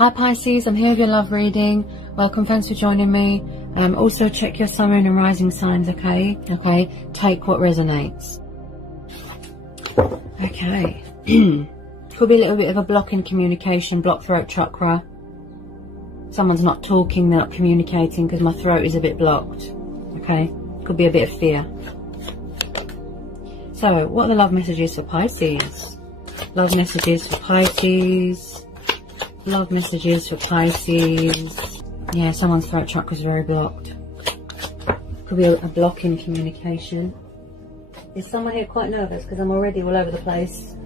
Hi Pisces, I'm here with your love reading. Welcome, thanks for joining me. Also check your sun, moon and rising signs, okay? Take what resonates. Okay. Could be a little bit of a block in communication, block throat chakra. Someone's not talking, they're not communicating because my throat is a bit blocked. Okay, could be a bit of fear. So, what are the love messages for Pisces? Love messages for Pisces. Love messages for Pisces. Yeah, someone's throat chakra is very blocked. Could be a block in communication. Is someone here quite nervous? Because I'm already all over the place.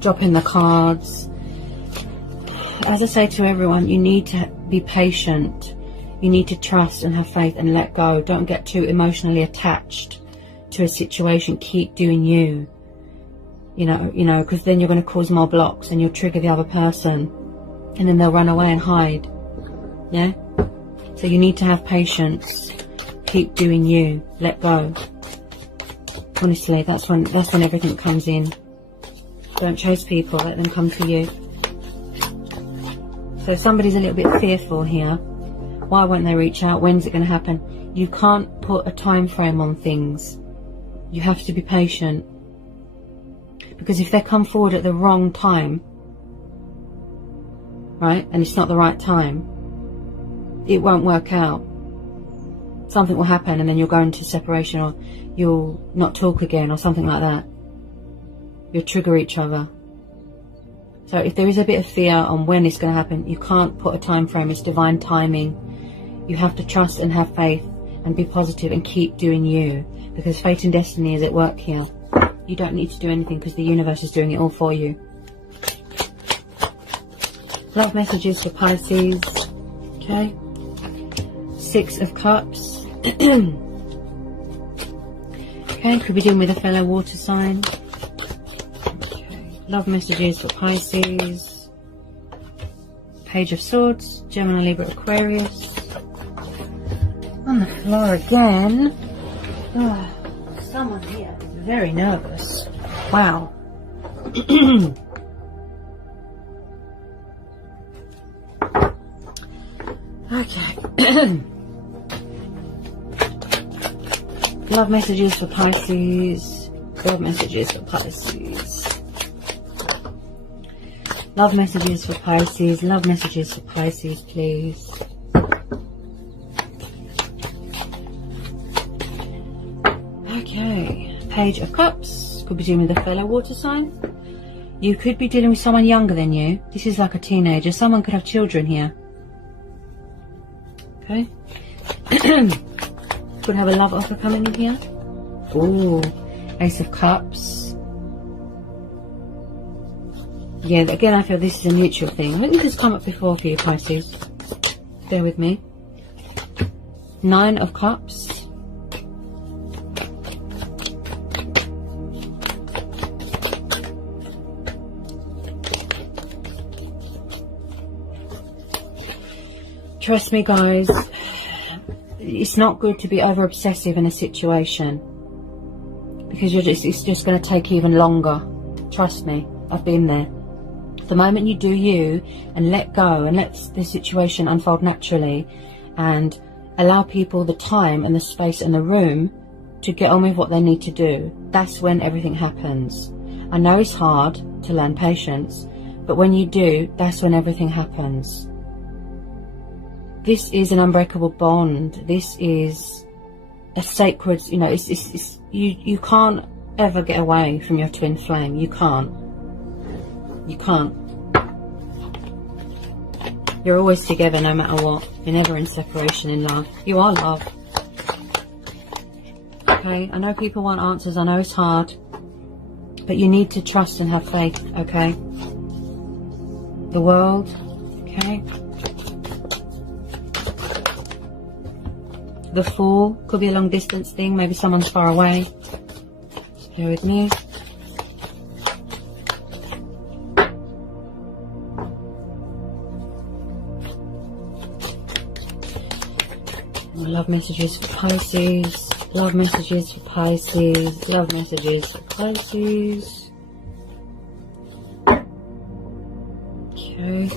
Dropping the cards. As I say to everyone, you need to be patient. You need to trust and have faith and let go. Don't get too emotionally attached to a situation. Keep doing you. You know, because then you're going to cause more blocks and you'll trigger the other person. And then they'll run away and hide. Yeah? So you need to have patience. Keep doing you. Let go. Honestly, that's when everything comes in. Don't chase people. Let them come to you. So if somebody's a little bit fearful here, why won't they reach out? When's it going to happen? You can't put a time frame on things. You have to be patient. Because if they come forward at the wrong time, right, and it's not the right time, it won't work out. Something will happen and then you'll go into separation, or you'll not talk again, or something like that. You'll trigger each other. So if there is a bit of fear on when it's going to happen, you can't put a time frame. It's divine timing. You have to trust and have faith and be positive and keep doing you, because fate and destiny is at work here. You don't need to do anything because the universe is doing it all for you. Love messages for Pisces. Okay. 6 of Cups. Okay, could be dealing with a fellow water sign. Okay. Love messages for Pisces. Page of Swords. Gemini, Libra, Aquarius. On the floor again. Oh, someone here is very nervous. Wow. Okay. Love messages for Pisces. Love messages for Pisces. Love messages for Pisces. Love messages for Pisces, please. Okay. Page of Cups. Could be dealing with a fellow water sign. You could be dealing with someone younger than you. This is like a teenager. Someone could have children here. Okay. Could have a love offer coming in here. Ooh, Ace of Cups. Yeah, again, I feel this is a mutual thing. I think this has come up before for you, Pisces. Bear with me. 9 of Cups. Trust me, guys, it's not good to be over obsessive in a situation, because it's just going to take even longer. Trust me, I've been there. The moment you do you and let go and let the situation unfold naturally and allow people the time and the space and the room to get on with what they need to do, that's when everything happens. I know it's hard to learn patience, but when you do, that's when everything happens. This is an unbreakable bond. This is a sacred, you know, you can't ever get away from your twin flame. You can't. You can't. You're always together no matter what. You're never in separation in love. You are love. Okay, I know people want answers. I know it's hard. But you need to trust and have faith, okay? The world, okay? The Fool could be a long distance thing. Maybe someone's far away. Bear with me. Love messages for Pisces. Love messages for Pisces. Love messages for Pisces. Okay.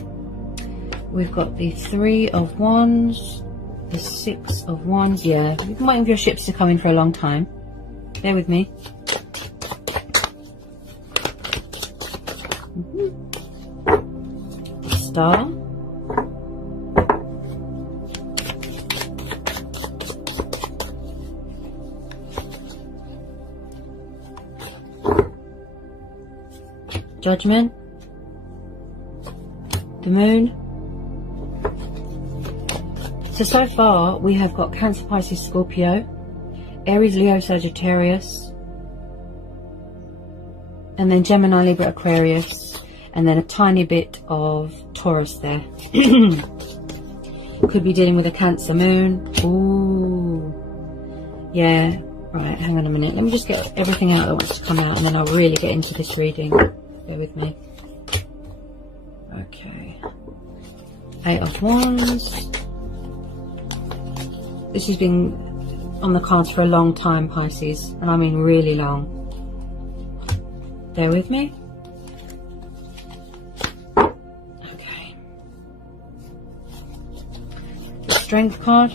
We've got the Three of Wands, the Six of Wands. Yeah, you've been waiting for your ships to come in for a long time. Bear with me. The Star. Judgment. The Moon. So far we have got Cancer, Pisces, Scorpio, Aries, Leo, Sagittarius, and then Gemini, Libra, Aquarius, and then a tiny bit of Taurus there. Could be dealing with a Cancer Moon. Ooh. Yeah. Right, hang on a minute. Let me just get everything out that wants to come out, and then I'll really get into this reading. Bear with me. Okay. Eight of Wands. This has been on the cards for a long time, Pisces, and I mean really long. Bear with me. Okay. The Strength card.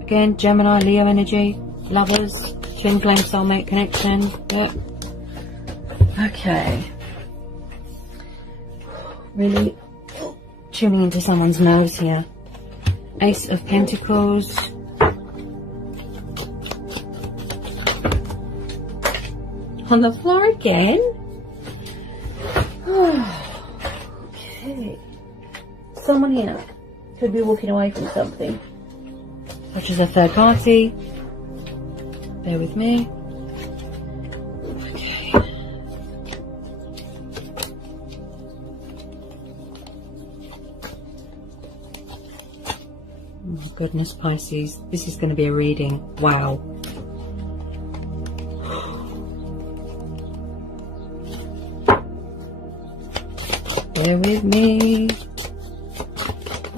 Again, Gemini, Leo energy, lovers, twin flame, soulmate connection. Yep. Okay. Really tuning into someone's nerves here. Ace of Pentacles. On the floor again. Okay. Someone here could be walking away from something, such as a third party. Bear with me. Okay. Oh my goodness, Pisces. This is going to be a reading. Wow. Bear with me.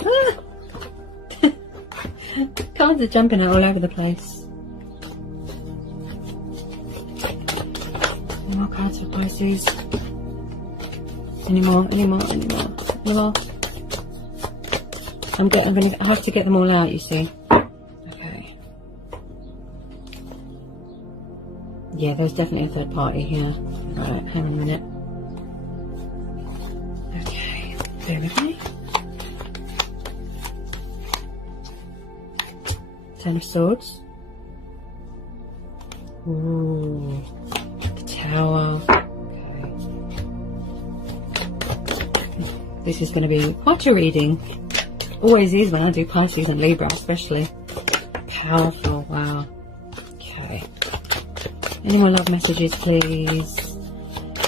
Ah! Cards are jumping out all over the place. Any more cards for Pisces? Any more? I have to get them all out, you see. Okay. Yeah, there's definitely a third party here. Right, hang on a minute. Okay, bear with me. Ten of Swords. Ooh, the Tower. Okay. This is going to be quite a reading. Always is when I do Pisces and Libra, especially. Powerful, wow. Okay. Any more love messages, please?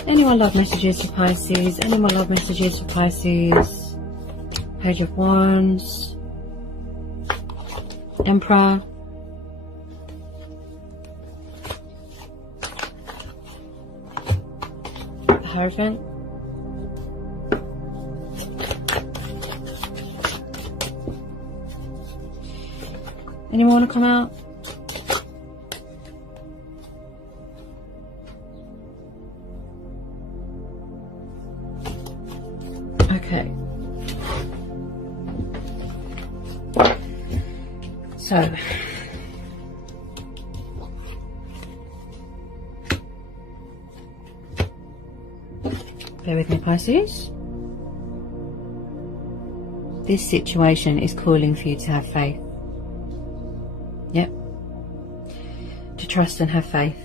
Any more love messages for Pisces? Any more love messages for Pisces? Page of Wands. Emperor. The Hierophant. Anyone want to come out? Okay. So, bear with me, Pisces. This situation is calling for you to have faith. Yep. To trust and have faith.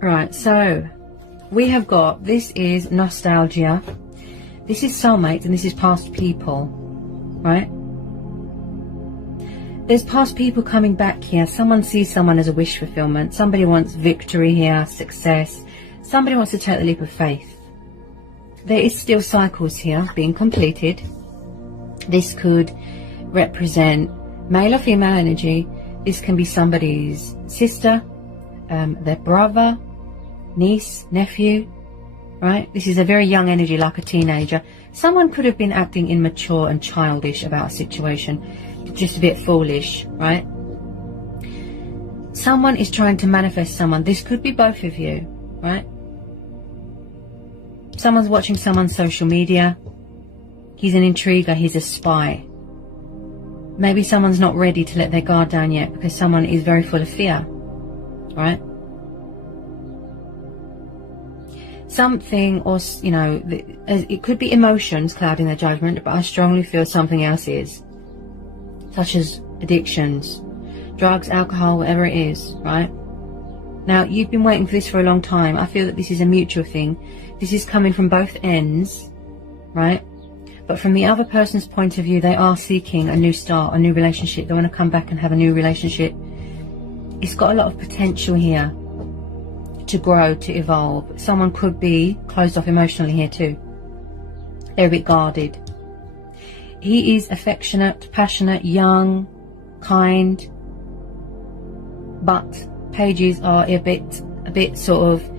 Right, so we have got, this is nostalgia. This is soulmates and this is past people. Right? There's past people coming back here. Someone sees someone as a wish fulfillment. Somebody wants victory here, success. Somebody wants to take the leap of faith. There is still cycles here being completed. This could represent male or female energy. This can be somebody's sister, their brother, niece, nephew, right? This is a very young energy, like a teenager. Someone could have been acting immature and childish about a situation, just a bit foolish, right? Someone is trying to manifest someone. This could be both of you, right? Someone's watching someone's social media, He's an intriguer, he's a spy. Maybe someone's not ready to let their guard down yet because someone is very full of fear, right? Something, or, you know, it could be emotions clouding their judgment, but I strongly feel something else is, such as addictions, drugs, alcohol, whatever it is, right? Now, you've been waiting for this for a long time. I feel that this is a mutual thing. This is coming from both ends, right? But from the other person's point of view, they are seeking a new start, a new relationship. They want to come back and have a new relationship. It's got a lot of potential here to grow, to evolve. Someone could be closed off emotionally here too. They're a bit guarded. He is affectionate, passionate, young, kind, but pages are a bit sort of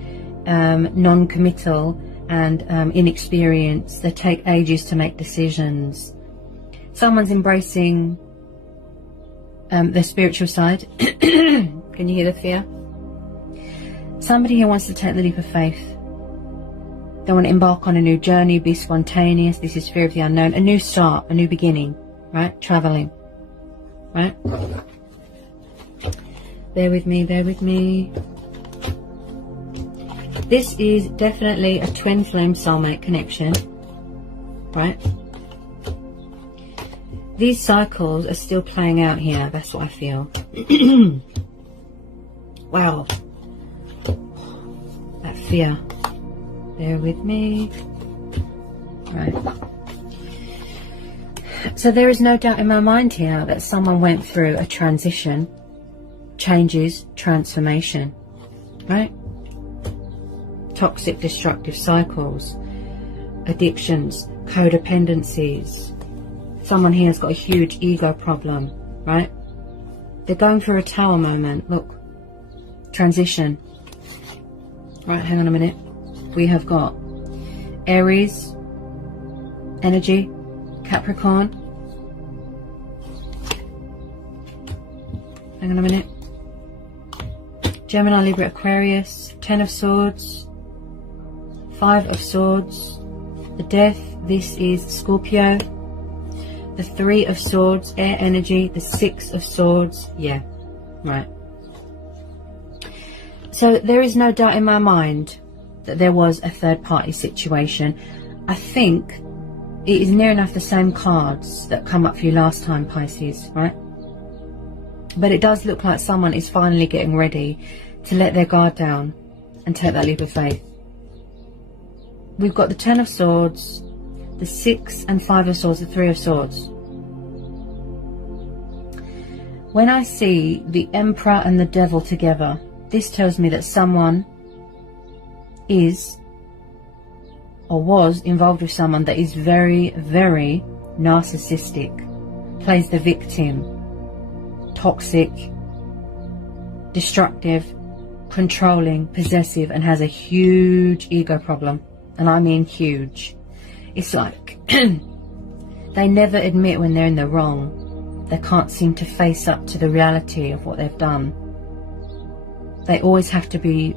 non-committal and inexperienced. They take ages to make decisions. Someone's embracing their spiritual side. Can you hear the fear? Somebody who wants to take the leap of faith. They want to embark on a new journey, be spontaneous. This is fear of the unknown. A new start, a new beginning, right? Traveling, right? Bear with me, bear with me. This is definitely a twin flame soulmate connection, right? These cycles are still playing out here. That's what I feel. Wow. That fear. Bear with me. Right. So there is no doubt in my mind here that someone went through a transition, changes, transformation, right? Toxic, destructive cycles, addictions, codependencies. Someone here has got a huge ego problem, right? They're going through a tower moment. Look, transition. Right, hang on a minute. We have got Aries energy, Capricorn. Hang on a minute. Gemini, Libra, Aquarius, 10 of Swords, 5 of Swords, the Death, this is Scorpio, the 3 of Swords, air energy, the 6 of Swords, yeah, right. So there is no doubt in my mind that there was a third party situation. I think it is near enough the same cards that come up for you last time, Pisces, right? But it does look like someone is finally getting ready to let their guard down and take that leap of faith. We've got the 10 of Swords, the 6 and 5 of Swords, the 3 of Swords. When I see the Emperor and the Devil together, this tells me that someone is or was involved with someone that is very, very narcissistic, plays the victim, toxic, destructive, controlling, possessive, and has a huge ego problem. And I mean huge. It's like they never admit when they're in the wrong. They can't seem to face up to the reality of what they've done. They always have to be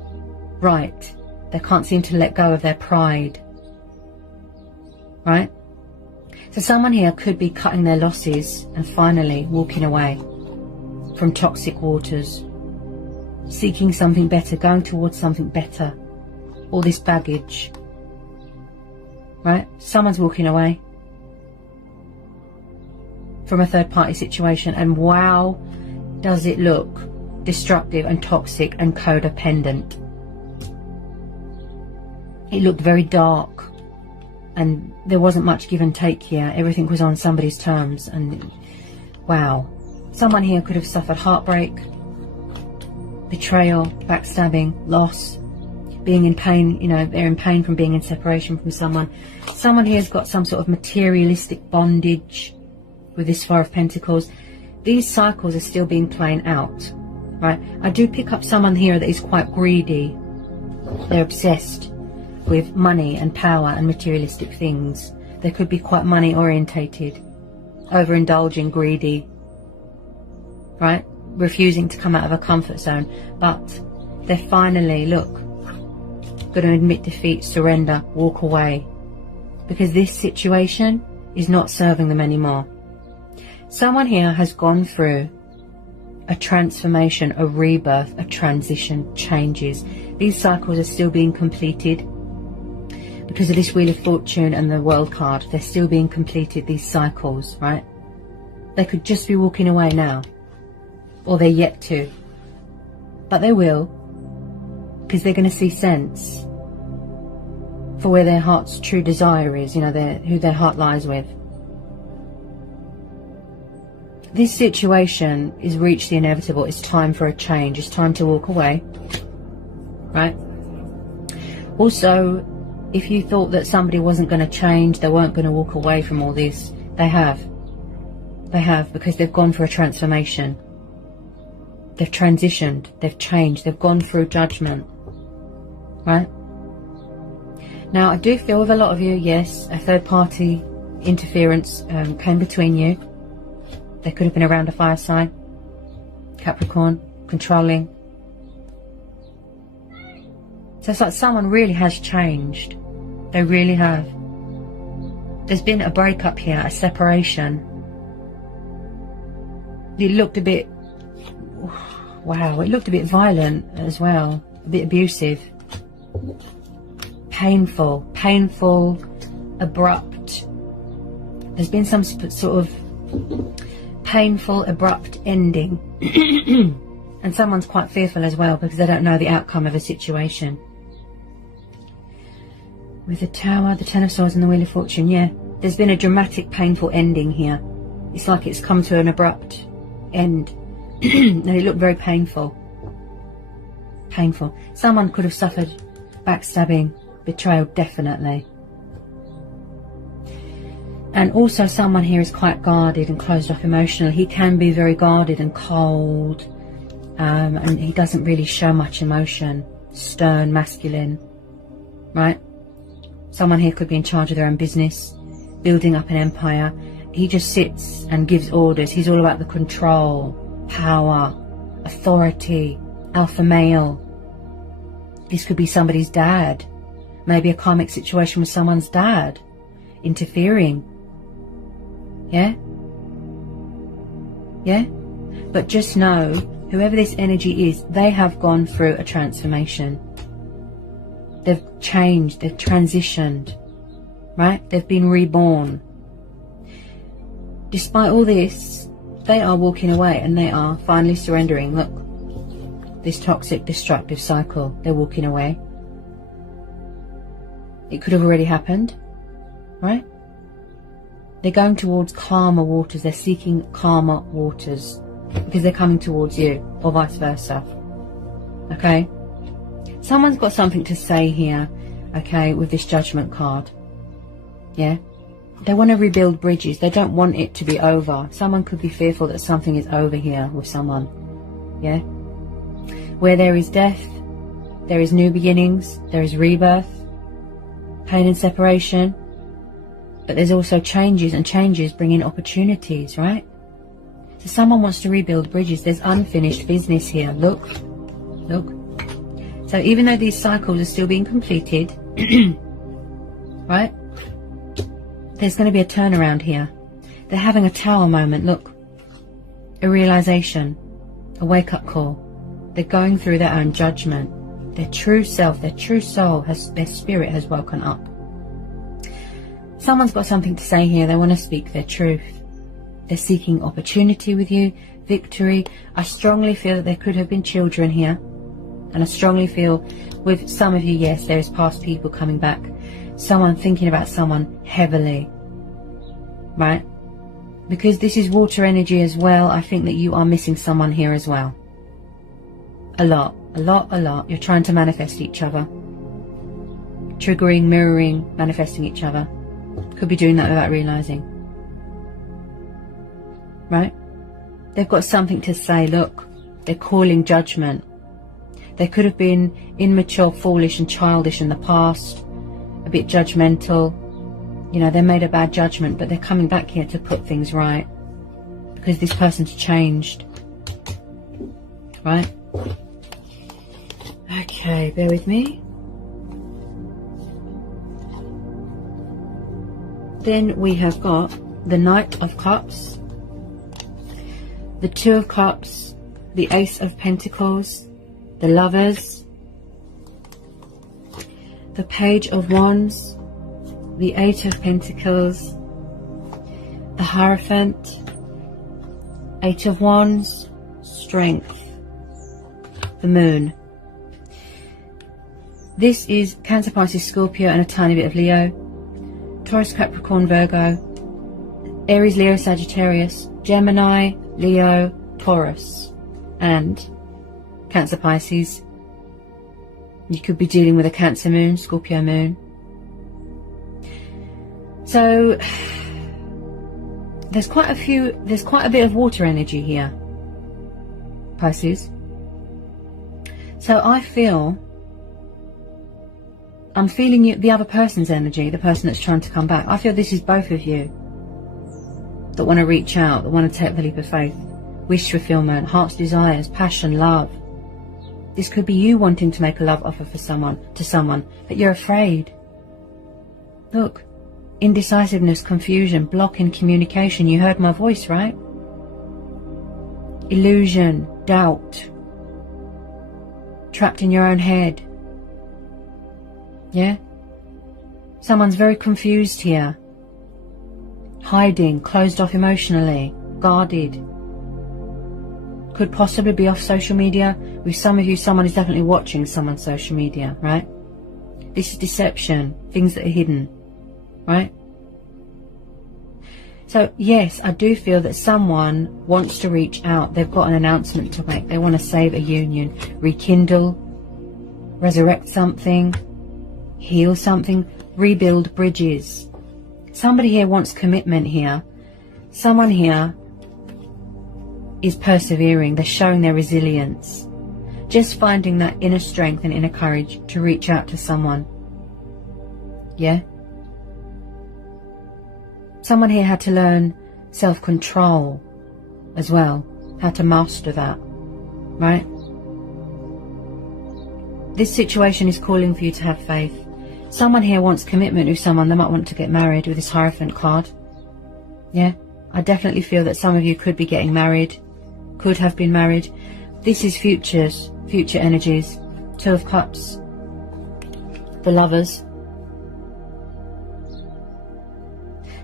right. They can't seem to let go of their pride. Right? So someone here could be cutting their losses and finally walking away from toxic waters, seeking something better, going towards something better. All this baggage. Right? Someone's walking away from a third party situation, and wow, does it look destructive and toxic and codependent. It looked very dark, and there wasn't much give and take here. Everything was on somebody's terms, and wow. Someone here could have suffered heartbreak, betrayal, backstabbing, loss, being in pain. You know, they're in pain from being in separation from someone. Someone here has got some sort of materialistic bondage with this 4 of Pentacles. These cycles are still being played out, right? I do pick up someone here that is quite greedy. They're obsessed with money and power and materialistic things. They could be quite money orientated, overindulging, greedy, right? Refusing to come out of a comfort zone. But they're finally, look, going to admit defeat, surrender, walk away. Because this situation is not serving them anymore. Someone here has gone through a transformation, a rebirth, a transition, changes. These cycles are still being completed because of this Wheel of Fortune and the World card. They're still being completed, these cycles, right? They could just be walking away now, or they're yet to, but they will, because they're going to see sense for where their heart's true desire is, you know, who their heart lies with. This situation is reached the inevitable. It's time for a change. It's time to walk away, right? Also, if you thought that somebody wasn't going to change, they weren't going to walk away from all this, they have. They have, because they've gone for a transformation. They've transitioned, they've changed, they've gone through judgment, right? Now, I do feel with a lot of you, yes, a third party interference came between you. They could have been around a fire sign, Capricorn, controlling. So it's like someone really has changed. They really have. There's been a breakup here, a separation. It looked a bit, wow, it looked a bit violent as well, a bit abusive. Painful, abrupt. There's been some sort of painful, abrupt ending. And someone's quite fearful as well because they don't know the outcome of a situation. With the Tower, the Ten of Swords and the Wheel of Fortune, yeah, there's been a dramatic, painful ending here. It's like it's come to an abrupt end. And it looked very painful. Painful. Someone could have suffered backstabbing, betrayal, definitely. And also someone here is quite guarded and closed off emotionally. He can be very guarded and cold. And he doesn't really show much emotion. Stern, masculine. Right? Someone here could be in charge of their own business, building up an empire. He just sits and gives orders. He's all about the control, power, authority, alpha male. This could be somebody's dad. Maybe a karmic situation with someone's dad interfering. Yeah? Yeah? But just know, whoever this energy is, they have gone through a transformation. They've changed, they've transitioned, right? They've been reborn. Despite all this, they are walking away and they are finally surrendering. Look, this toxic, destructive cycle, they're walking away. It could have already happened, right? They're going towards calmer waters. They're seeking calmer waters because they're coming towards you, or vice versa. Okay? Someone's got something to say here, okay, with this Judgment card. Yeah? They want to rebuild bridges. They don't want it to be over. Someone could be fearful that something is over here with someone. Yeah? Where there is death, there is new beginnings, there is rebirth, pain and separation. But there's also changes, and changes bring in opportunities, right? So someone wants to rebuild bridges. There's unfinished business here. Look. Look. So even though these cycles are still being completed, right? There's going to be a turnaround here. They're having a Tower moment. Look. A realization. A wake-up call. They're going through their own judgment. Their true self, their true soul, their spirit has woken up. Someone's got something to say here. They want to speak their truth. They're seeking opportunity with you, victory. I strongly feel that there could have been children here. And I strongly feel with some of you, yes, there is past people coming back. Someone thinking about someone heavily. Right? Because this is water energy as well. I think that you are missing someone here as well. A lot. A lot, a lot. You're trying to manifest each other. Triggering, mirroring, manifesting each other. Could be doing that without realizing. Right? They've got something to say. Look, they're calling judgment. They could have been immature, foolish and childish in the past. A bit judgmental. You know, they made a bad judgment, but they're coming back here to put things right. Because this person's changed. Right? Okay, bear with me. Then we have got the Knight of Cups, the Two of Cups, the Ace of Pentacles, the Lovers, the Page of Wands, the Eight of Pentacles, the Hierophant, Eight of Wands, Strength, the Moon. This is Cancer, Pisces, Scorpio, and a tiny bit of Leo. Taurus, Capricorn, Virgo, Aries, Leo, Sagittarius, Gemini, Leo, Taurus, and Cancer, Pisces. You could be dealing with a Cancer moon, Scorpio moon. So there's quite a bit of water energy here, Pisces. So I'm feeling you, the other person's energy, the person that's trying to come back. I feel this is both of you that want to reach out, that want to take the leap of faith, wish fulfillment, heart's desires, passion, love. This could be you wanting to make a love offer to someone, but you're afraid. Look, indecisiveness, confusion, block in communication. You heard my voice, right? Illusion, doubt, trapped in your own head. Yeah? Someone's very confused here. Hiding, closed off emotionally, guarded. Could possibly be off social media. With some of you, someone is definitely watching someone's social media, right? This is deception, things that are hidden, right? So yes, I do feel that someone wants to reach out. They've got an announcement to make. They want to save a union, rekindle, resurrect something, heal something, rebuild bridges. Somebody here wants commitment here. Someone here is persevering. They're showing their resilience. Just finding that inner strength and inner courage to reach out to someone. Yeah? Someone here had to learn self-control as well. How to master that. Right? This situation is calling for you to have faith. Someone here wants commitment with someone. They might want to get married with this Hierophant card. Yeah? I definitely feel that some of you could be getting married. Could have been married. This is future energies. Two of Cups. The Lovers.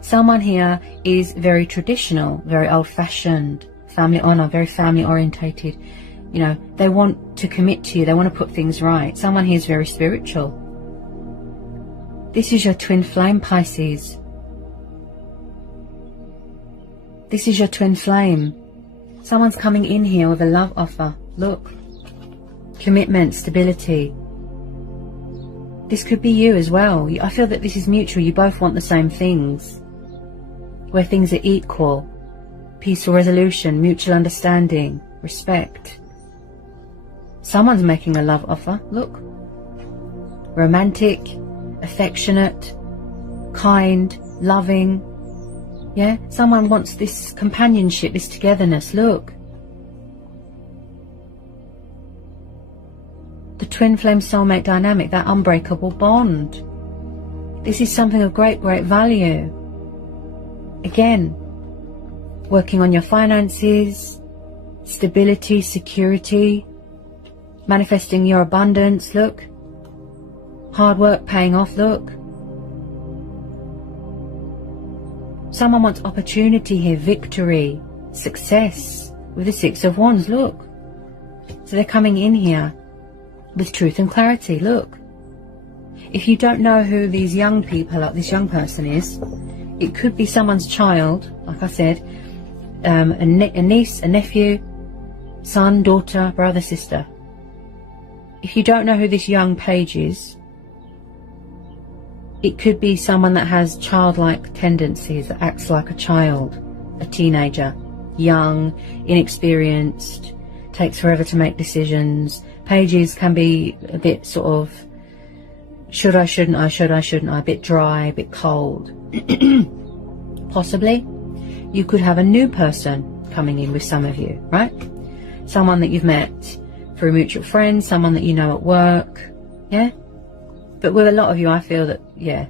Someone here is very traditional, very old-fashioned, family honour, very family-orientated. You know, they want to commit to you. They want to put things right. Someone here is very spiritual. This is your twin flame, Pisces. This is your twin flame. Someone's coming in here with a love offer. Look. Commitment, stability. This could be you as well. I feel that this is mutual. You both want the same things. Where things are equal. Peaceful resolution, mutual understanding, respect. Someone's making a love offer. Look. Romantic, affectionate, kind, loving. Yeah? Someone wants this companionship, this togetherness. Look. The twin flame soulmate dynamic, that unbreakable bond. This is something of great, great value. Again, working on your finances, stability, security, manifesting your abundance. Look. Hard work paying off. Look. Someone wants opportunity here, victory, success with the Six of Wands. Look. So they're coming in here with truth and clarity. Look. If you don't know who these young people are, this young person is, it could be someone's child, like I said, a niece, a nephew, son, daughter, brother, sister. If you don't know who this young page is, it could be someone that has childlike tendencies, that acts like a child, a teenager, young, inexperienced, takes forever to make decisions. Pages can be a bit sort of, should I, shouldn't I, should I, shouldn't I, a bit dry, a bit cold. Possibly, you could have a new person coming in with some of you, right? Someone that you've met through mutual friends, someone that you know at work, yeah? But with a lot of you, I feel that, yeah,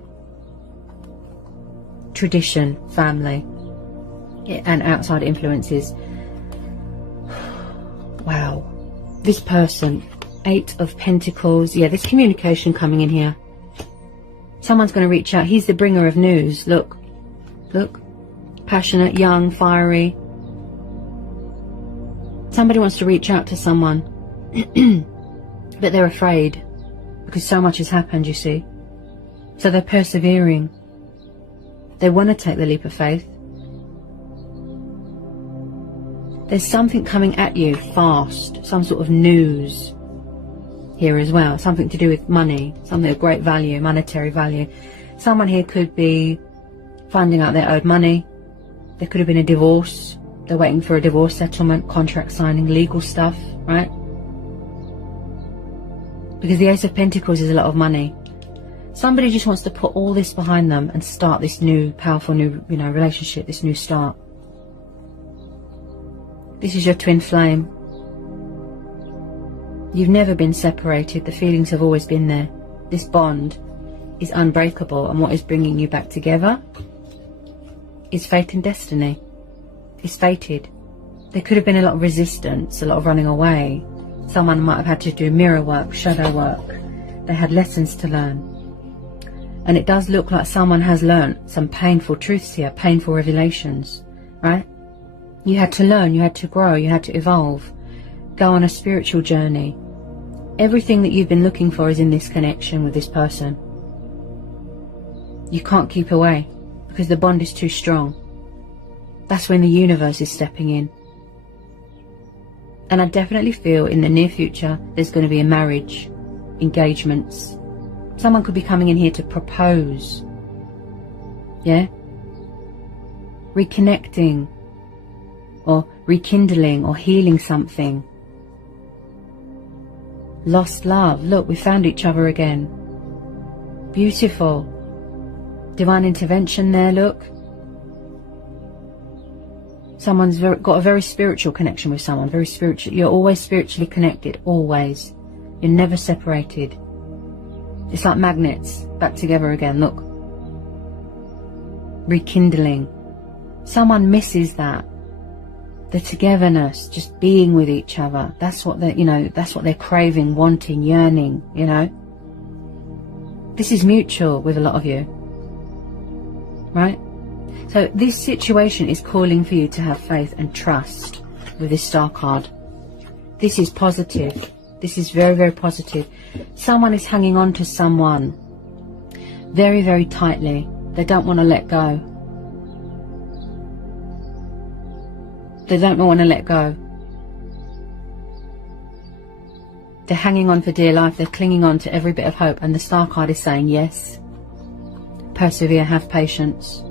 tradition, family, and outside influences. Wow. This person, 8 of Pentacles. Yeah, there's communication coming in here. Someone's going to reach out. He's the bringer of news. Look. Look. Passionate, young, fiery. Somebody wants to reach out to someone. But they're afraid. Because so much has happened, you see. So they're persevering. They want to take the leap of faith. There's something coming at you fast. Some sort of news here as well. Something to do with money. Something of great value, monetary value. Someone here could be finding out they're owed money. There could have been a divorce. They're waiting for a divorce settlement, contract signing, legal stuff, right? Because the Ace of Pentacles is a lot of money. Somebody just wants to put all this behind them and start this new, powerful new, relationship, this new start. This is your twin flame. You've never been separated. The feelings have always been there. This bond is unbreakable, and what is bringing you back together is fate and destiny. It's fated. There could have been a lot of resistance, a lot of running away. Someone might have had to do mirror work, shadow work. They had lessons to learn. And it does look like someone has learned some painful truths here, painful revelations, right? You had to learn, you had to grow, you had to evolve, go on a spiritual journey. Everything that you've been looking for is in this connection with this person. You can't keep away because the bond is too strong. That's when the universe is stepping in. And I definitely feel in the near future there's going to be a marriage, engagements. Someone could be coming in here to propose. Yeah? Reconnecting. Or rekindling or healing something. Lost love. Look, we found each other again. Beautiful. Divine intervention there, look. Someone's got a very spiritual connection with someone. Very spiritual. You're always spiritually connected. Always. You're never separated. It's like magnets. Back together again. Look. Rekindling. Someone misses that. The togetherness, just being with each other. That's what they're, that's what they're craving, wanting, yearning, This is mutual with a lot of you. Right? So this situation is calling for you to have faith and trust with this Star card. This is positive. This is very, very positive. Someone is hanging on to someone very, very tightly. They don't want to let go. They don't want to let go. They're hanging on for dear life. They're clinging on to every bit of hope. And the Star card is saying yes. Persevere, have patience.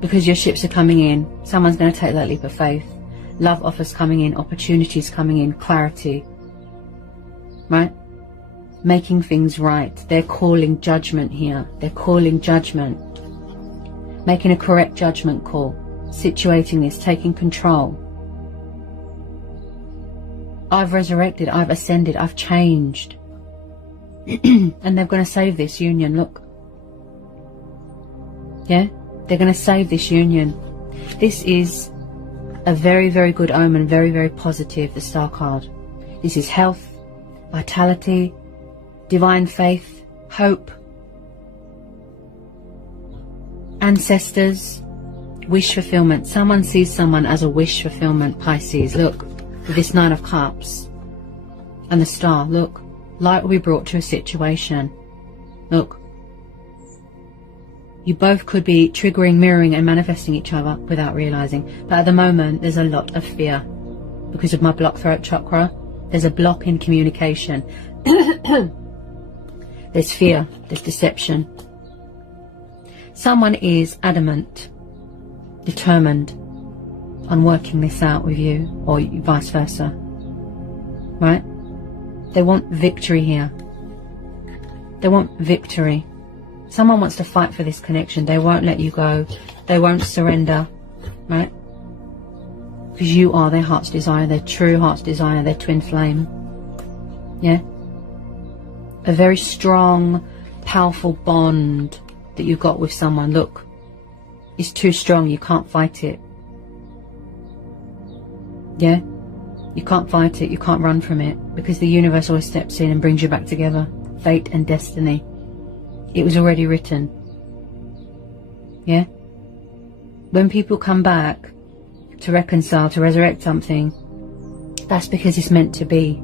Because your ships are coming in. Someone's going to take that leap of faith. Love offers coming in. Opportunities coming in. Clarity. Right? Making things right. They're calling judgment here. They're calling judgment. Making a correct judgment call. Situating this, taking control. I've resurrected, I've ascended, I've changed. And they're going to save this union, look. Yeah? They're going to save this union. This is a very, very good omen, very, very positive, the Star card. This is health, vitality, divine faith, hope, ancestors, wish fulfillment. Someone sees someone as a wish fulfillment, Pisces. Look, with this 9 of Cups and the Star, look. Light will be brought to a situation. Look. You both could be triggering, mirroring and manifesting each other without realizing. But at the moment, there's a lot of fear. Because of my blocked throat chakra, there's a block in communication. There's fear, there's deception. Someone is adamant, determined on working this out with you, or vice versa. Right? They want victory here. They want victory. Someone wants to fight for this connection. They won't let you go. They won't surrender. Right? Because you are their heart's desire, their true heart's desire, their twin flame. Yeah? A very strong, powerful bond that you got with someone, look, it's too strong, you can't fight it. Yeah? You can't fight it, you can't run from it, because the universe always steps in and brings you back together. Fate and destiny. It was already written. Yeah? When people come back to reconcile, to resurrect something, that's because it's meant to be.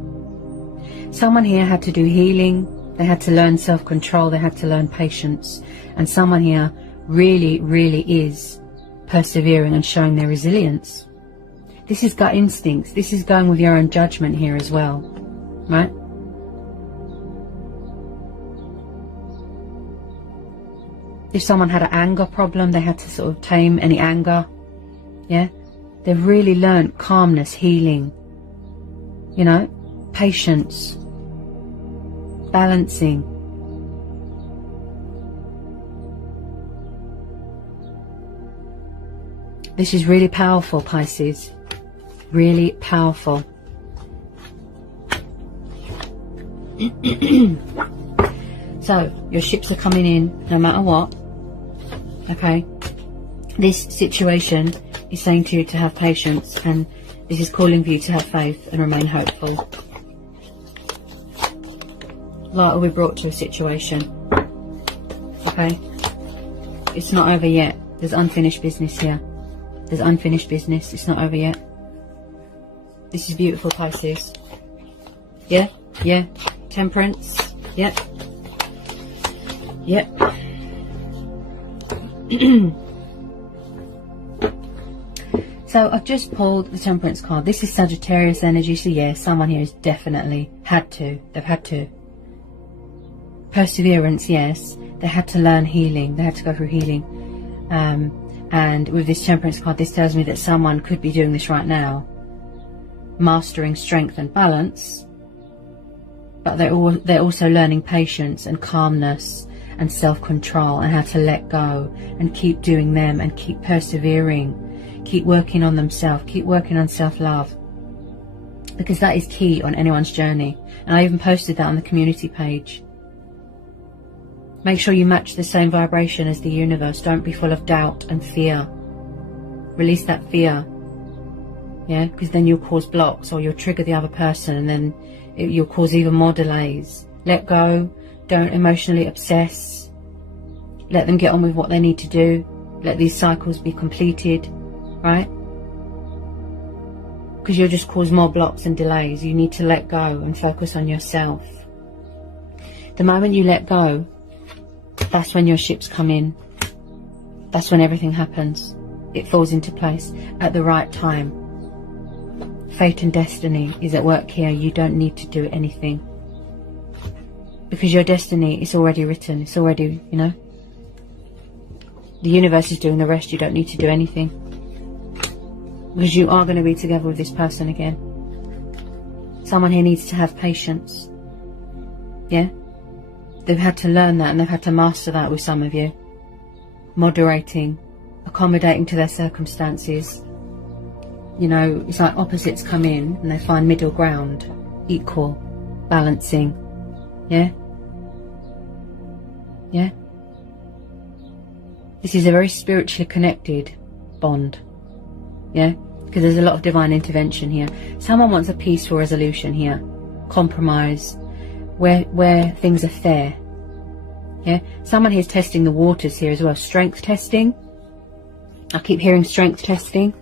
Someone here had to do healing, they had to learn self-control, they had to learn patience, and someone here really, really is persevering and showing their resilience. This is gut instincts, this is going with your own judgment here as well, right? If someone had an anger problem, they had to sort of tame any anger, yeah? They've really learned calmness, healing, you know, patience, balancing. This is really powerful, Pisces. Really powerful. So, your ships are coming in no matter what. Okay? This situation is saying to you to have patience, and this is calling for you to have faith and remain hopeful. Light will be brought to a situation. Okay? It's not over yet. There's unfinished business here. There's unfinished business. It's not over yet. This is beautiful, Pisces. Yeah? Yeah. Temperance. Yep. Yep. So I've just pulled the Temperance card. This is Sagittarius energy. So yeah, someone here has definitely had to. They've had to. Perseverance, yes. They had to learn healing. They had to go through healing. And with this Temperance card, this tells me that someone could be doing this right now. Mastering strength and balance. But they're also learning patience and calmness and self-control and how to let go and keep doing them and keep persevering. Keep working on themselves. Keep working on self-love. Because that is key on anyone's journey. And I even posted that on the community page. Make sure you match the same vibration as the universe. Don't be full of doubt and fear. Release that fear. Yeah, because then you'll cause blocks or you'll trigger the other person, and then you'll cause even more delays. Let go. Don't emotionally obsess. Let them get on with what they need to do. Let these cycles be completed, right? Because you'll just cause more blocks and delays. You need to let go and focus on yourself. The moment you let go, that's when your ships come in. That's when everything happens. It falls into place at the right time. Fate and destiny is at work here. You don't need to do anything. Because your destiny is already written. It's already, you know. The universe is doing the rest. You don't need to do anything. Because you are going to be together with this person again. Someone here needs to have patience. Yeah? They've had to learn that, and they've had to master that with some of you. Moderating, accommodating to their circumstances. You know, it's like opposites come in and they find middle ground, equal, balancing. Yeah? Yeah? This is a very spiritually connected bond. Yeah? Because there's a lot of divine intervention here. Someone wants a peaceful resolution here. Compromise. Where things are fair. Yeah? Someone here is testing the waters here as well. Strength testing. I keep hearing strength testing.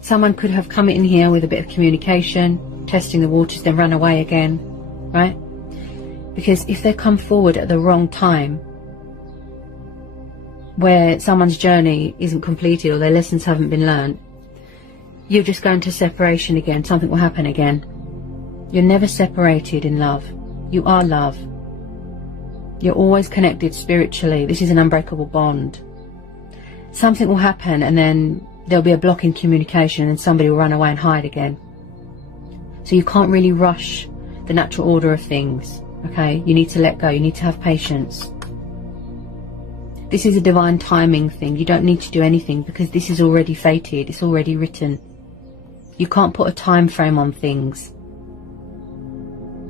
Someone could have come in here with a bit of communication, testing the waters, then run away again. Right? Because if they come forward at the wrong time, where someone's journey isn't completed or their lessons haven't been learned, you'll just go into separation again. Something will happen again. You're never separated in love. You are love. You're always connected spiritually. This is an unbreakable bond. Something will happen and then there'll be a block in communication and somebody will run away and hide again. So you can't really rush the natural order of things. Okay? You need to let go. You need to have patience. This is a divine timing thing. You don't need to do anything because this is already fated. It's already written. You can't put a time frame on things.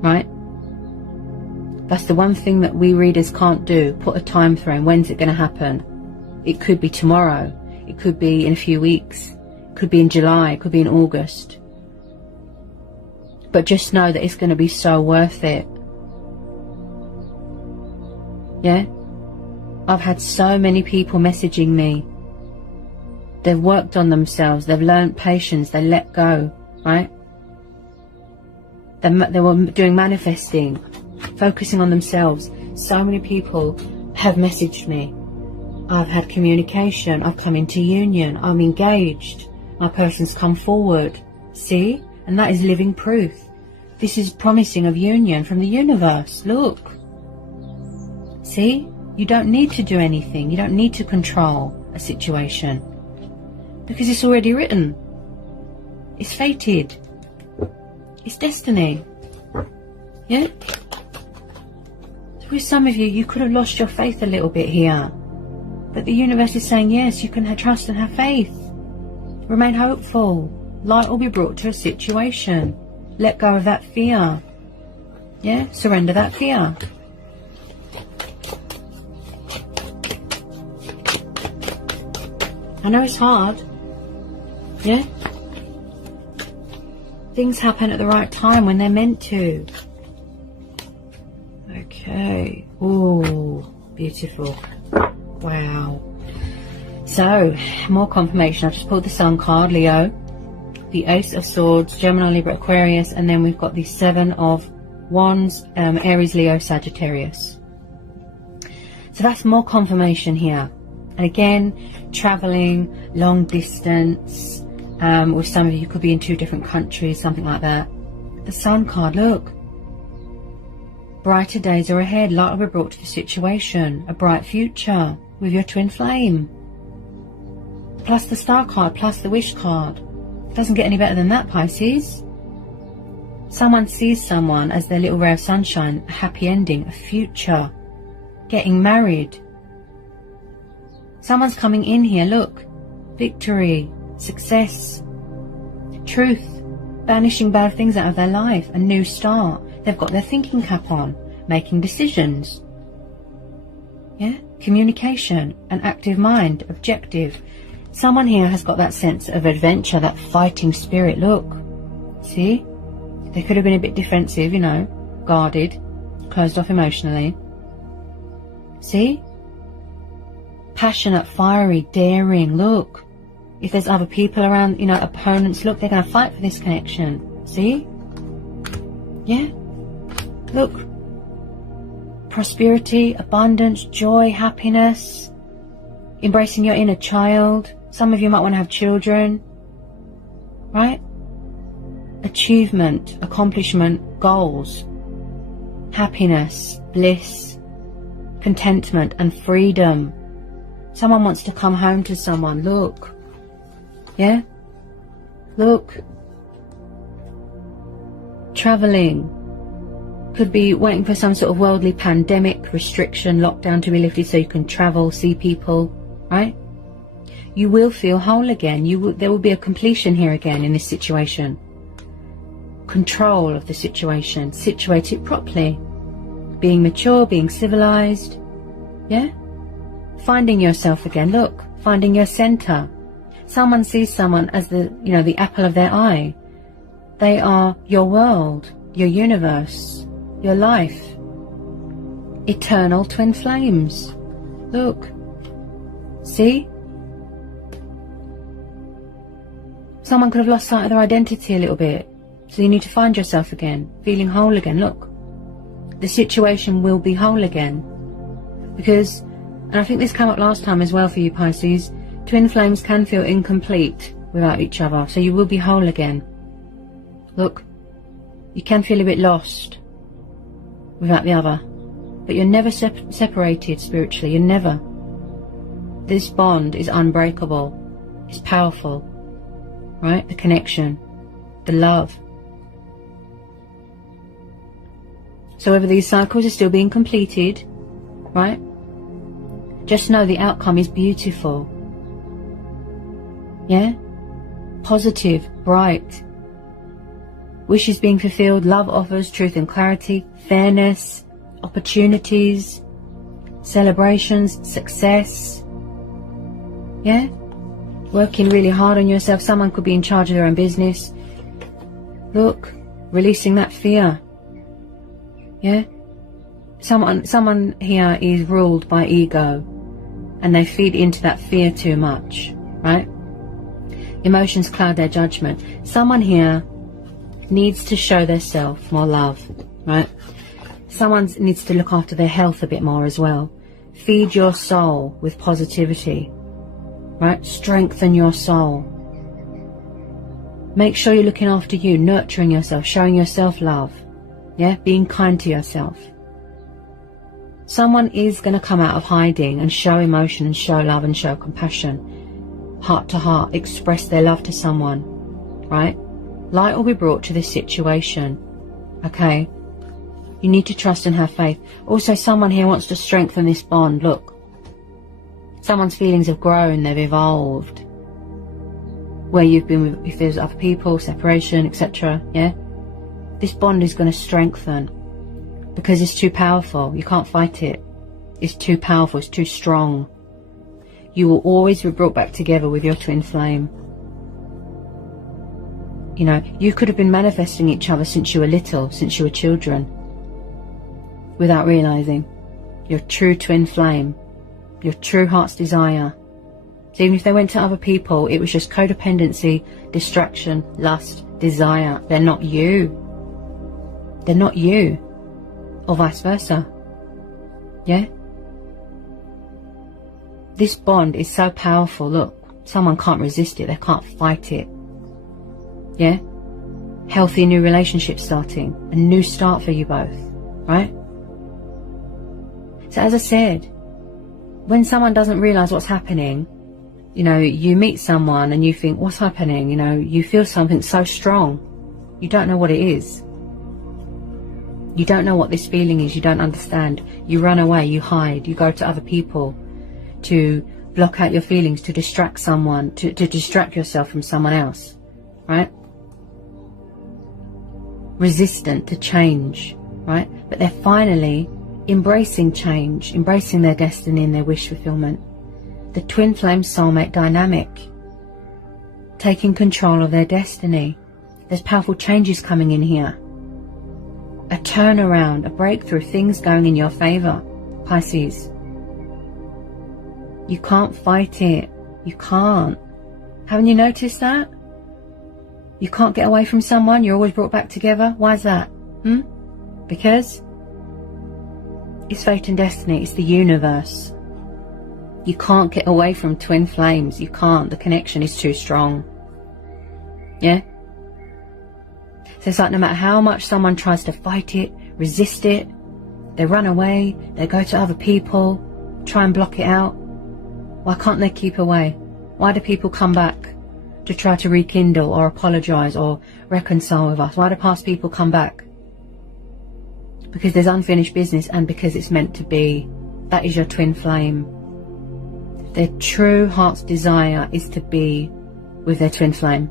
Right? That's the one thing that we readers can't do. Put a time frame. When's it going to happen? It could be tomorrow. It could be in a few weeks. It could be in July. It could be in August. But just know that it's going to be so worth it. Yeah? I've had so many people messaging me. They've worked on themselves. They've learned patience. They let go. Right? They were doing manifesting. Focusing on themselves. So many people have messaged me. I've had communication. I've come into union. I'm engaged. My person's come forward. See? And that is living proof. This is promising of union from the universe. Look. See? You don't need to do anything. You don't need to control a situation. Because it's already written. It's fated. It's destiny. Yeah? So with some of you, you could have lost your faith a little bit here. But the universe is saying, yes, you can trust and have faith. Remain hopeful. Light will be brought to a situation. Let go of that fear. Yeah? Surrender that fear. I know it's hard. Yeah? Things happen at the right time when they're meant to. Okay. Ooh, beautiful. Wow. So, more confirmation. I've just pulled the Sun card, Leo. The Ace of Swords, Gemini, Libra, Aquarius. And then we've got the Seven of Wands, Aries, Leo, Sagittarius. So that's more confirmation here. And again, traveling, long distance. With some of you could be in 2 different countries, something like that. The Sun card, look. Brighter days are ahead. Light will be brought to the situation. A bright future with your twin flame. Plus the Star card, plus the Wish card. Doesn't get any better than that, Pisces. Someone sees someone as their little ray of sunshine, a happy ending, a future. Getting married. Someone's coming in here, look. Victory, success, truth, banishing bad things out of their life, a new start. They've got their thinking cap on, making decisions. Yeah? Communication, an active mind, objective. Someone here has got that sense of adventure, that fighting spirit. Look. See? They could have been a bit defensive, you know, guarded, closed off emotionally. See? Passionate, fiery, daring. Look. If there's other people around, you know, opponents, look, they're going to fight for this connection. See? Yeah? Look. Prosperity, abundance, joy, happiness. Embracing your inner child. Some of you might want to have children. Right? Achievement, accomplishment, goals. Happiness, bliss, contentment and freedom. Someone wants to come home to someone. Look. Yeah? Look. Traveling. Could be waiting for some sort of worldly pandemic, restriction, lockdown to be lifted so you can travel, see people. Right? You will feel whole again. There will be a completion here again in this situation. Control of the situation. Situate it properly. Being mature, being civilized. Yeah? Finding yourself again. Look. Finding your center. Someone sees someone as the, you know, the apple of their eye. They are your world, your universe, your life. Eternal twin flames. Look. See? Someone could have lost sight of their identity a little bit. So you need to find yourself again, feeling whole again. Look. The situation will be whole again. Because, and I think this came up last time as well for you Pisces, twin flames can feel incomplete without each other. So you will be whole again. Look. You can feel a bit lost without the other. But you're never separated spiritually. You're never. This bond is unbreakable. It's powerful. Right? The connection. The love. So whether these cycles are still being completed, right? Just know the outcome is beautiful. Yeah? Positive, bright. Wishes being fulfilled, love offers, truth and clarity, fairness, opportunities, celebrations, success. Yeah? Working really hard on yourself. Someone could be in charge of their own business. Look, releasing that fear. Yeah? Someone here is ruled by ego, and they feed into that fear too much, right? Emotions cloud their judgment. Someone here needs to show themselves more love, right? Someone needs to look after their health a bit more as well. Feed your soul with positivity, right? Strengthen your soul. Make sure you're looking after you, nurturing yourself, showing yourself love, yeah? Being kind to yourself. Someone is going to come out of hiding and show emotion and show love and show compassion. Heart to heart, express their love to someone, right? Light will be brought to this situation, okay? You need to trust and have faith. Also, someone here wants to strengthen this bond. Look, someone's feelings have grown, they've evolved. Where you've been with, if there's other people, separation, etc., yeah? This bond is going to strengthen because it's too powerful. You can't fight it. It's too powerful, it's too strong. You will always be brought back together with your twin flame. You know, you could have been manifesting each other since you were little, since you were children, without realizing. Your true twin flame, your true heart's desire. So even if they went to other people, it was just codependency, distraction, lust, desire. They're not you. They're not you. Or vice versa. Yeah? This bond is so powerful. Look, someone can't resist it. They can't fight it. Yeah? Healthy new relationship starting. A new start for you both. Right? So as I said, when someone doesn't realize what's happening, you know, you meet someone and you think, what's happening? You know, you feel something so strong. You don't know what it is. You don't know what this feeling is. You don't understand. You run away. You hide. You go to other people to block out your feelings, to distract someone, to distract yourself from someone else. Right? Resistant to change. Right? But they're finally embracing change, embracing their destiny and their wish fulfillment. The twin flame soulmate dynamic, taking control of their destiny. There's powerful changes coming in here. A turnaround, a breakthrough, things going in your favor, Pisces. You can't fight it. You can't. Haven't you noticed that? You can't get away from someone. You're always brought back together. Why is that? Because it's fate and destiny. It's the universe. You can't get away from twin flames. You can't. The connection is too strong. Yeah? So it's like no matter how much someone tries to fight it, resist it, they run away, they go to other people, try and block it out. Why can't they keep away? Why do people come back to try to rekindle or apologize or reconcile with us? Why do past people come back? Because there's unfinished business and because it's meant to be. That is your twin flame. Their true heart's desire is to be with their twin flame.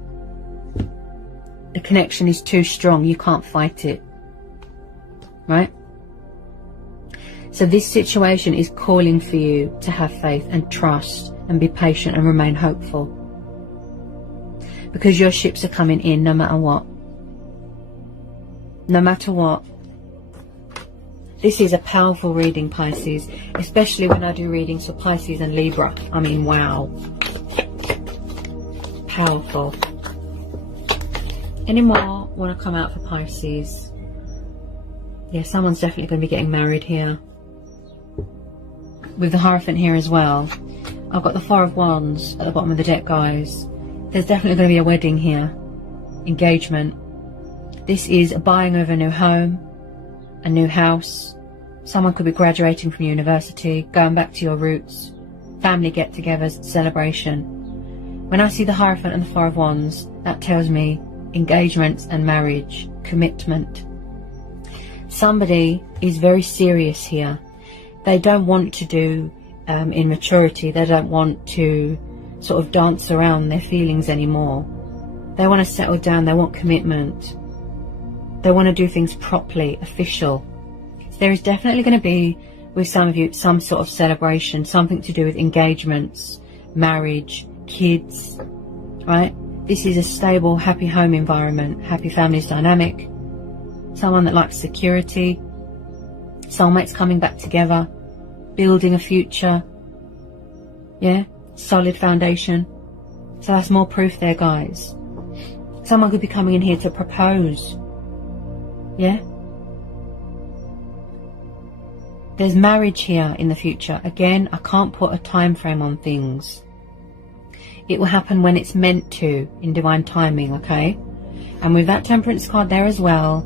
The connection is too strong. You can't fight it. Right? So this situation is calling for you to have faith and trust and be patient and remain hopeful. Because your ships are coming in no matter what. No matter what. This is a powerful reading, Pisces, especially when I do readings for Pisces and Libra. I mean, wow. Powerful. Any more want to come out for Pisces? Yeah, someone's definitely going to be getting married here. With the Hierophant here as well. I've got the Four of Wands at the bottom of the deck, guys. There's definitely going to be a wedding here. Engagement. This is a buying of a new home. A new house. Someone could be graduating from university, going back to your roots, family get-togethers, celebration. When I see the Hierophant and the Four of Wands, that tells me engagements and marriage, commitment. Somebody is very serious here. They don't want to do immaturity. They don't want to sort of dance around their feelings anymore. They want to settle down. They want commitment. They want to do things properly, official. There is definitely going to be, with some of you, some sort of celebration, something to do with engagements, marriage, kids, right? This is a stable, happy home environment, happy families dynamic, someone that likes security, soulmates coming back together, building a future, yeah, solid foundation. So that's more proof there, guys. Someone could be coming in here to propose, yeah. There's marriage here in the future. Again, I can't put a time frame on things. It will happen when it's meant to, in divine timing, okay? And with that Temperance card there as well,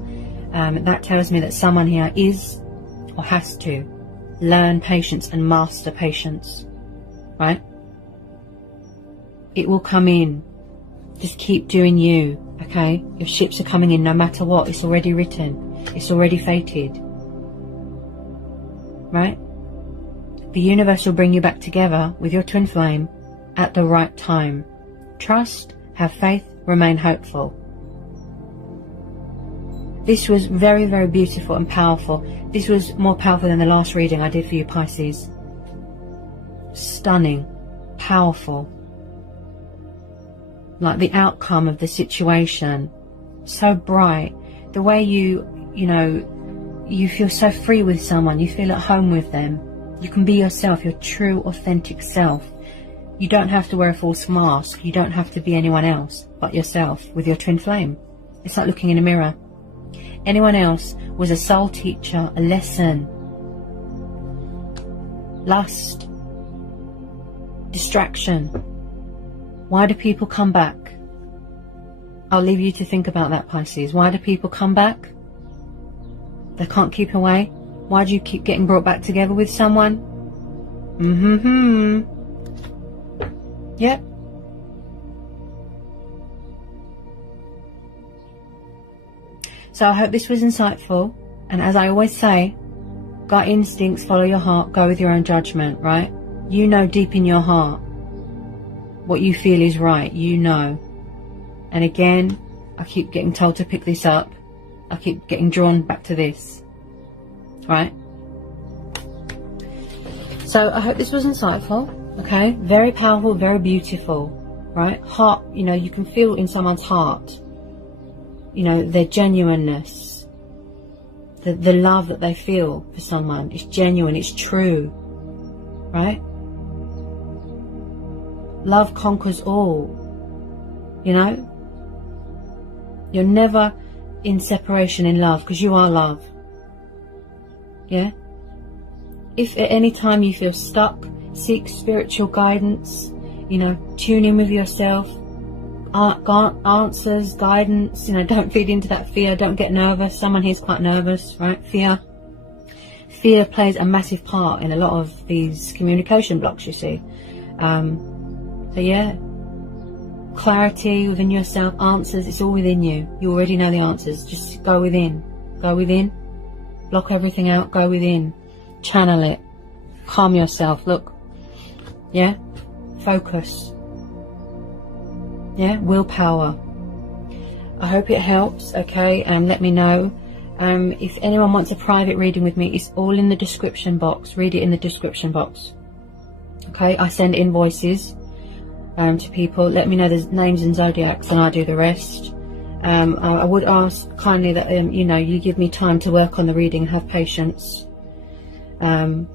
that tells me that someone here is or has to learn patience and master patience, right? It will come in. Just keep doing you, okay? Your ships are coming in no matter what. It's already written. It's already fated. Right? The universe will bring you back together with your twin flame at the right time. Trust, have faith, remain hopeful. This was very, very beautiful and powerful. This was more powerful than the last reading I did for you, Pisces. Stunning, powerful. Like the outcome of the situation. So bright. The way you know, you feel so free with someone, you feel at home with them. You can be yourself, your true, authentic self. You don't have to wear a false mask. You don't have to be anyone else but yourself with your twin flame. It's like looking in a mirror. Anyone else was a soul teacher, a lesson. Lust. Distraction. Why do people come back? I'll leave you to think about that, Pisces. Why do people come back? They can't keep away. Why do you keep getting brought back together with someone? Yep. So I hope this was insightful. And as I always say, gut instincts, follow your heart, go with your own judgment, right? You know deep in your heart what you feel is right. You know. And again, I keep getting told to pick this up. I keep getting drawn back to this, right? So I hope this was insightful, okay? Very powerful, very beautiful, right? Heart, you know, you can feel in someone's heart, you know, their genuineness, the love that they feel for someone. It's genuine, it's true, right? Love conquers all, you know? You're never in separation in love, because you are love. Yeah? If at any time you feel stuck, seek spiritual guidance, you know, tune in with yourself, answers, guidance, you know, don't feed into that fear, don't get nervous. Someone here's quite nervous, right? Fear plays a massive part in a lot of these communication blocks, you see. So yeah, clarity within yourself, answers, it's all within you. You already know the answers. Just go within. Go within. Block everything out. Go within. Channel it. Calm yourself. Look. Yeah? Focus. Yeah? Willpower. I hope it helps, okay? And let me know. If anyone wants a private reading with me, it's all in the description box. Read it in the description box. Okay? I send invoices to people. Let me know the names and zodiacs and I do the rest. I would ask kindly that you know, you give me time to work on the reading, have patience, and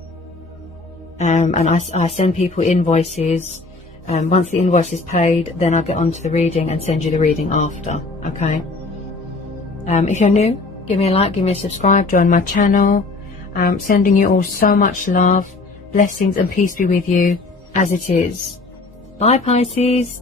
I send people invoices. Once the invoice is paid, then I get on to the reading and send you the reading after. Okay. If you're new, give me a like, give me a subscribe, join my channel. Sending you all so much love, blessings and peace be with you as it is. Bye, Pisces.